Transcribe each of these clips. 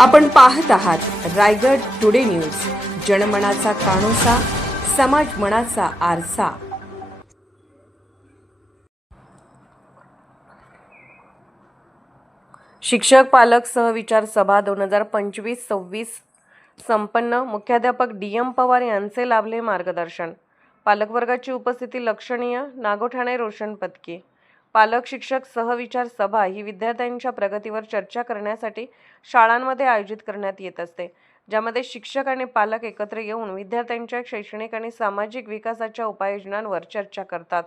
आपण पाहत आहात रायगड टुडे न्यूज, जनमनाचा कानोसा, समाज मनाचा आरसा। शिक्षक पालक सहविचार सभा 2025-26 संपन्न। मुख्याध्यापक DM पवार यांचे लाभले मार्गदर्शन। पालकवर्गाची उपस्थिती लक्षणीय। नागोठाणे रोशन पदकी। पालक शिक्षक सहविचार सभा ही विद्यार्थ्यांच्या प्रगतीवर चर्चा करण्यासाठी शाळांमध्ये आयोजित करण्यात येत असते, ज्यामध्ये शिक्षक आणि पालक एकत्र येऊन विद्यार्थ्यांच्या शैक्षणिक आणि सामाजिक विकासाच्या उपाययोजनांवर चर्चा करतात।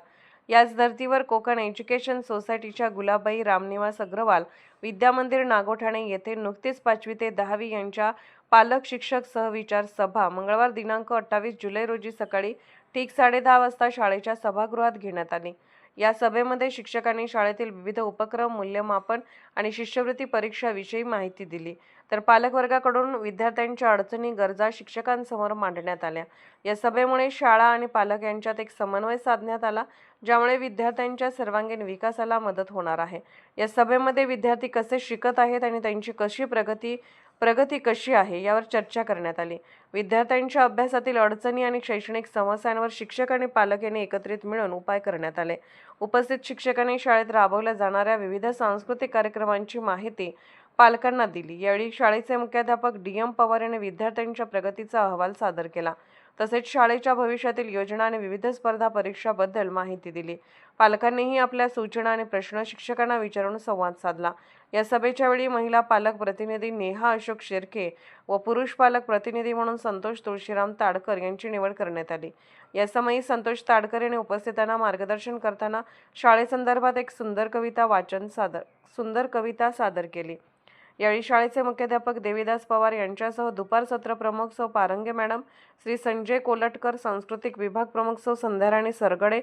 याच धर्तीवर कोकण एज्युकेशन सोसायटीच्या गुलाबाई रामनिवास अग्रवाल विद्यामंदिर नागोठाणे येथे नुकतीच 5वी ते 10वी यांच्या पालक शिक्षक सहविचार सभा मंगळवार दिनांक 28 जुलै रोजी सकाळी ठीक 10:30 वाजता शाळेच्या सभागृहात घेण्यात आली। या सभेमध्ये शिक्षकांनी शाळेतील विविध उपक्रम, मूल्यमापन आणि शिष्यवृत्ती परीक्षाविषयी माहिती दिली, तर पालकवर्गाकडून विद्यार्थ्यांच्या अडचणी, गरजा शिक्षकांसमोर मांडण्यात आल्या। या सभेमुळे शाळा आणि पालक यांच्यात एक समन्वय साधण्यात आला, ज्यामुळे विद्यार्थ्यांच्या सर्वांगीण विकासाला मदत होणार आहे। या सभेमध्ये विद्यार्थी कसे शिकत आहेत आणि त्यांची प्रगती कशी आहे यावर चर्चा करण्यात आली। विद्यार्थ्यांच्या अभ्यासातील अडचणी आणि शैक्षणिक समस्यांवर शिक्षक आणि पालक यांनी एकत्रित मिळून उपाय करण्यात आले। उपस्थित शिक्षकांनी शाळेत राबवल्या जाणाऱ्या विविध सांस्कृतिक कार्यक्रमांची माहिती पालकांना दिली। यावेळी शाळेचे मुख्याध्यापक DM पवार यांनी विद्यार्थ्यांच्या प्रगतीचा अहवाल सादर केला, तसेच शाळेच्या भविष्यातील योजना आणि विविध स्पर्धा परीक्षाबद्दल माहिती दिली। पालकांनीही आपल्या सूचना आणि प्रश्न शिक्षकांना विचारून संवाद साधला। या सभेच्या वेळी महिला पालक प्रतिनिधी नेहा अशोक शेरके व पुरुष पालक प्रतिनिधी म्हणून संतोष तुळशीराम ताडकर यांची निवड करण्यात आली। या समयी संतोष ताडकर यांनी उपस्थितांना मार्गदर्शन करताना शाळेसंदर्भात एक सुंदर कविता सादर केली। यावेळी शाळेचे मुख्याध्यापक देवीदास पवार यांच्यासह दुपार सत्र प्रमुख सौ पारंगे मॅडम, श्री संजय कोलटकर, सांस्कृतिक विभाग प्रमुख सौ संध्याराणी सरगडे,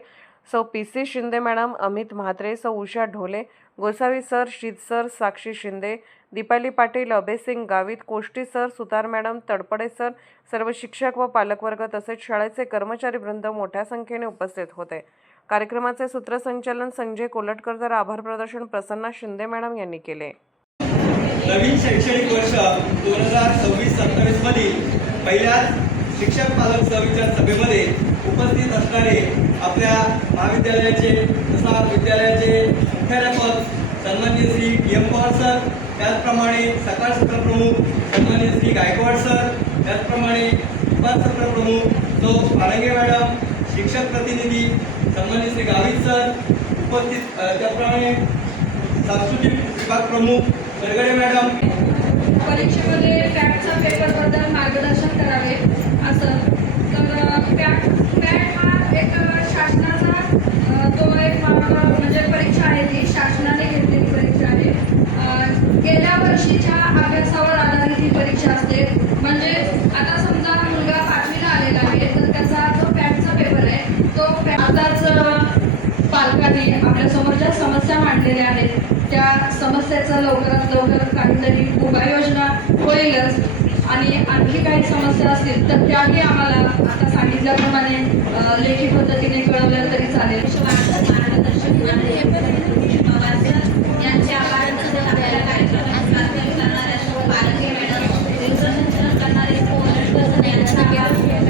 सौ PC शिंदे मॅडम, अमित म्हात्रे, सौ उषा ढोले, गोसावी सर, शीत सर, साक्षी शिंदे, दीपाली पाटील, अभयसिंग गावित, कोष्टी सर, सुतार मॅडम, तडपडे सर, सर्व शिक्षक व पालकवर्ग तसेच शाळेचे कर्मचारी वृंद मोठ्या संख्येने उपस्थित होते। कार्यक्रमाचे सूत्रसंचालन संजय कोलटकर तर आभार प्रदर्शन प्रसन्ना शिंदे मॅडम यांनी केले। नवीन शैक्षणिक वर्ष 2026-27 मधील पहिल्या शिक्षक पालक सहविचार सभेमध्ये उपस्थित असणारे आपल्या महाविद्यालयाचे तथा विद्यालयाचे मुख्याध्यापक सन्माननीय श्री DM पवार सर, त्याचप्रमाणे सकाळ सत्र प्रमुख सन्माननीय श्री गायकवाड सर, त्याचप्रमाणे दुपार सत्र प्रमुख सौ पारंगे मॅडम, शिक्षक प्रतिनिधी सन्माननीय श्री गावित सर उपस्थित, त्याचप्रमाणे सांस्कृतिक विभाग प्रमुख सरगडे मॅडम। परीक्षेमध्ये पॅटच्या पेपरबद्दल मार्गदर्शन करावे असं तर पॅट हा एक शासनाचा तो एक म्हणजे परीक्षा आहे, ती शासनाने घेतलेली परीक्षा आहे। गेल्या वर्षीच्या अभ्यासावर आधारित ही परीक्षा असते। म्हणजे आता समजा मुलगा 5वीला आलेला आहे तर त्याचा जो पॅटचा पेपर आहे तो आताच पालकांनी आपल्यासमोर ज्या समस्या मांडलेल्या आहेत त्या समस्याचं लवकरात लवकर काहीतरी उपाययोजना होईलच, आणि आणखी काही समस्या असतील तर त्याही आम्हाला आता सांगितल्याप्रमाणे लेखी पद्धतीने कळवल्या तरी चालेल। मार्गदर्शन यांचे आभार तसेच आपल्याला कार्यक्रमात करणाऱ्या पालके मॅडम, दिवससंचालन करणारे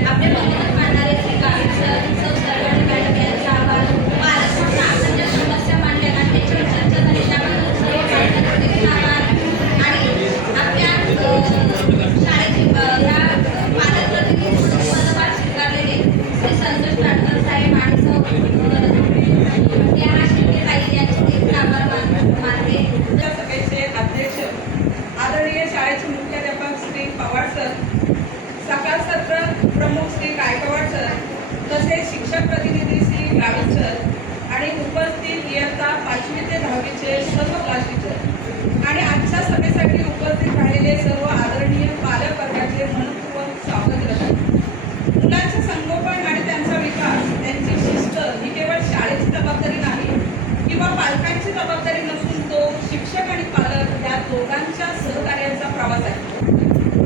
आपले बंधन मांडणारे श्री गावित सर, सौ सरगडे मॅडम यांचे आभार। पालक म्हणून आपण ज्या समस्या मांडल्या ना त्याच्यावर चर्चा झाली त्याबद्दल सर्व पालकांचे आभार। आणि आपल्या शाळेची ह्या पालक प्रतिनिधी म्हणून पदभार स्वीकारलेले श्री संतोष ताडकर साहेब आणि सौ नेहा शिंदे ताई यांचे देखील आभार मानते। सभेचे अध्यक्ष आदरणीय शाळेचे मुख्याध्यापक श्री पवार सर, सकाळ सत्र प्रमुख श्री गायकवाड सर, तसेच शिक्षक प्रतिनिधी श्री गावित सर आणि उपस्थित इयत्ता 5वी ते 10वीचे सर्व क्लास टीचर आणि आजच्या सभेसाठी उपस्थित राहिलेले सर्व आदरणीय पालक वर्गाचे मनपूर्वक स्वागत करतात। मुलांचे संगोपन आणि त्यांचा विकास, त्यांची शिस्त ही केवळ शाळेची जबाबदारी नाही किंवा पालकांची जबाबदारी नसून तो शिक्षक आणि पालक या दोघांच्या सहकार्याचा प्रवास आहे।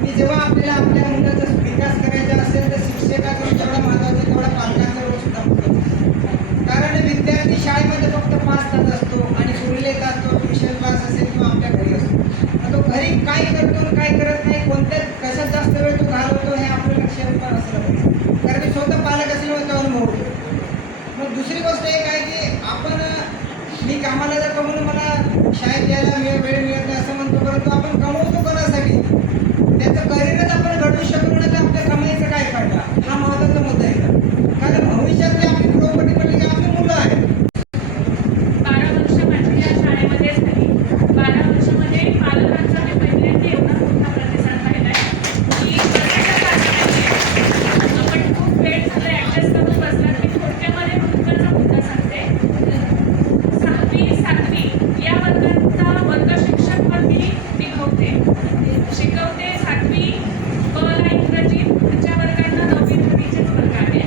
की जेव्हा आपल्याला आपल्या मुलाचा विकास करायचा असेल तर शिक्षकाकडून जेवढा महत्त्वाचं तेवढा पालकांचा रोल सुद्धा महत्त्वाचा, कारण विद्यार्थी शाळेमध्ये फक्त 5 तास असतो आणि उरले तास तो ट्युशन क्लास असेल किंवा आपल्या घरी असतो, तो घरी काय करतो काय करत आम्हाला जर कमवून मला शाळेत यायला वेळ मिळत नाही असं म्हणतो, परंतु आपण कमवतो कोणासाठी? त्याचं करिअरच आपण घडवू शकलो नाही तर आपल्या कमाईचा काय फायदा? हा महत्त्वाचा मुद्दा आहे. कारण भविष्यातली आपली प्रॉपर्टी म्हणजे की आपली मुलं आहेत. 12 वर्ष माझी या शाळेमध्ये झाली. 12 वर्षामध्ये पालकांचा मी पहिल्यांदा एवढा मोठा प्रतिसाद पाहिलाय की बऱ्याचशा कारणांनी आपण खूप वेळ झाला ॲडजस्ट करून बसला. मी थोडक्यामध्ये महत्त्वाचा मुद्दा सांगते. 6वी 7वी या वर्गाचा वर्ग शिक्षक म्हणून मी निभवते, शिकवते. 7वी ब ला इंग्रजी, पुढच्या वर्गांना 9वी 10वीचेच वर्ग आहे.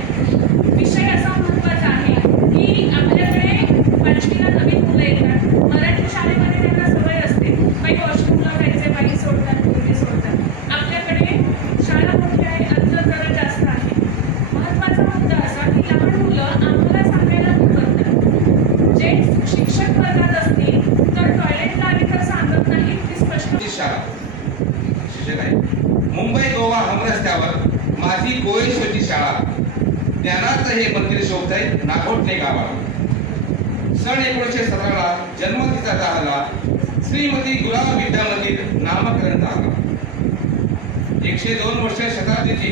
विषय असा महत्त्वाचा आहे की आपल्याकडे 5वीला नवीन मुलं येतात. मराठी शाळेमध्ये त्यांना सवय असते, काही वॉशरूमला जायचे, बाई सोडतात, मुली सोडतात. आपल्याकडे शाळा मोठी आहे, अंतर जरा जास्त आहे. महत्त्वाचा मुद्दा असा की लहान मुलं आम्हाला सांगायला करतात. जे शिक्षक वर्गात असतील तर टॉयलेटला आली तर सांगत नाही, ती स्पष्ट ची शाळा शिक्षक आहे. मुंबई गोवा हमरस्त्यावर माझी गोयेश्वरची शाळा, ज्ञानाचं हे मंदिर शोभतंय नागोठणे गावाला. सन 1917ला जन्मतिथीचा झाला, श्रीमती गुलाब विद्या मंदिर नामकरण झाला. 102 वर्ष शताब्दीची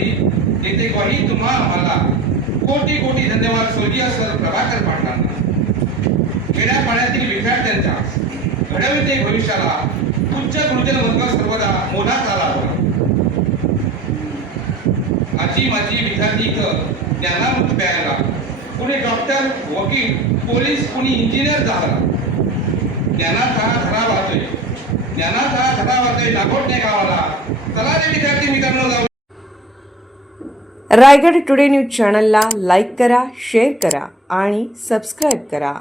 येथे ग्वाही तुम्हा आम्हाला. कोटी कोटी धन्यवाद स्वर्गीय सर प्रभाकर पाटलांना. खेड्यापाड्यातील विद्यार्थ्यांच्या घडविते भविष्याला उच्च गुरुजन वर्ग सर्वदा मोलाचा लाभला. आजी माझी विद्यार्थी इथं ज्ञानामृत प्यायला, कुणी डॉक्टर, वकील, पोलीस, कुणी इंजिनियर झाला. ज्ञानाचा धडा वाहतोय, ज्ञानाचा धडा वाहतोय नागोठणे गावाला. चला रे विद्यार्थी मित्रांनो जाऊ. रायगड टुडे न्यूज चॅनलला लाईक करा, शेअर करा आणि सबस्क्राईब करा.